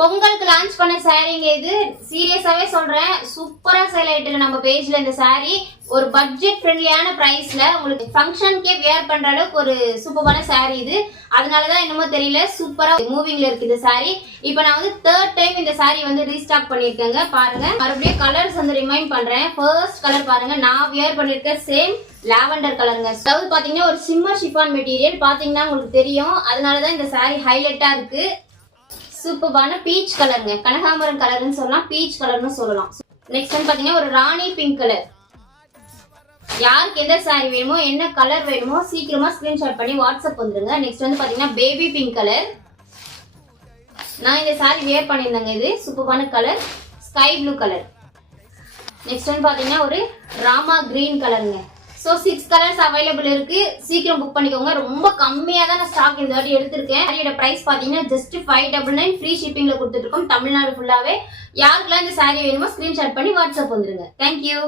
பொங்கலுக்கு லான்ச் பண்ண சாரீங்க இது. சீரியஸாவே சொல்றேன், சூப்பரா சேல் ஆயிட்டு நம்ம பேஜ்ல இந்த சாரி. ஒரு பட்ஜெட் ஃப்ரெண்ட்லியான பிரைஸ்ல உங்களுக்கு ஃபங்க்ஷனுக்கே வியர் பண்ற அளவுக்கு ஒரு சூப்பரான சாரி இது. அதனாலதான் என்னமோ தெரியல, சூப்பரா மூவிங்ல இருக்கு இந்த சாரி. இப்போ நான் வந்து 3rd டைம் இந்த சாரி வந்து ரீஸ்டாக் பண்ணிருக்கேங்க. பாருங்க, மறுபடியும் கலர்ஸ் வந்து ரிமைண்ட் பண்றேன். ஃபர்ஸ்ட் கலர் பாருங்க, நான் வியர் பண்ணிருக்க சேம் லாவெண்டர் கலருங்க. அதாவது பாத்தீங்கன்னா ஒரு சிம்மர் ஷிஃபான் மெட்டீரியல் பாத்தீங்கன்னா உங்களுக்கு தெரியும். அதனாலதான் இந்த சாரி ஹைலைட்டா இருக்கு. சூப்பரான பீச் கலருங்க, கனகாமரம் கலர்னு சொல்லலாம், பீச் கலர்னு சொல்லலாம். நெக்ஸ்ட் வந்து பாத்தீங்கன்னா ஒரு ராணி பிங்க் கலர். யாருக்கு எந்த சாரி வேணுமோ, என்ன கலர் வேணுமோ சீக்கிரமா ஸ்கிரீன்ஷாட் பண்ணி வாட்ஸ்அப் வந்துருங்க. நெக்ஸ்ட் வந்து பாத்தீங்கன்னா பேபி பிங்க் கலர். நான் இந்த சாரி வியர் பண்ணியிருந்தேங்க. இது சூப்பரான colour, sky blue colour. Next வந்து பாத்தீங்கன்னா ஒரு ராமா கிரீன் கலருங்க. ஸோ 6 கலர்ஸ் அவைலபிள் இருக்கு, சீக்கிரம் புக் பண்ணிக்கோங்க. ரொம்ப கம்மியா தான் நான் ஸ்டாக் இந்த வாட்டி எடுத்திருக்கேன். சாரியோட பிரைஸ் பாத்தீங்கன்னா ஜஸ்ட் 599 ஃப்ரீ ஷிப்பிங்ல கொடுத்துட்டு இருக்கோம் தமிழ்நாடு ஃபுல்லாவே. யாருக்கெல்லாம் இந்த சாரி வேணுமோ ஸ்கிரீன்ஷாட் பண்ணி வாட்ஸ்அப் வந்துருங்க. தேங்க்யூ.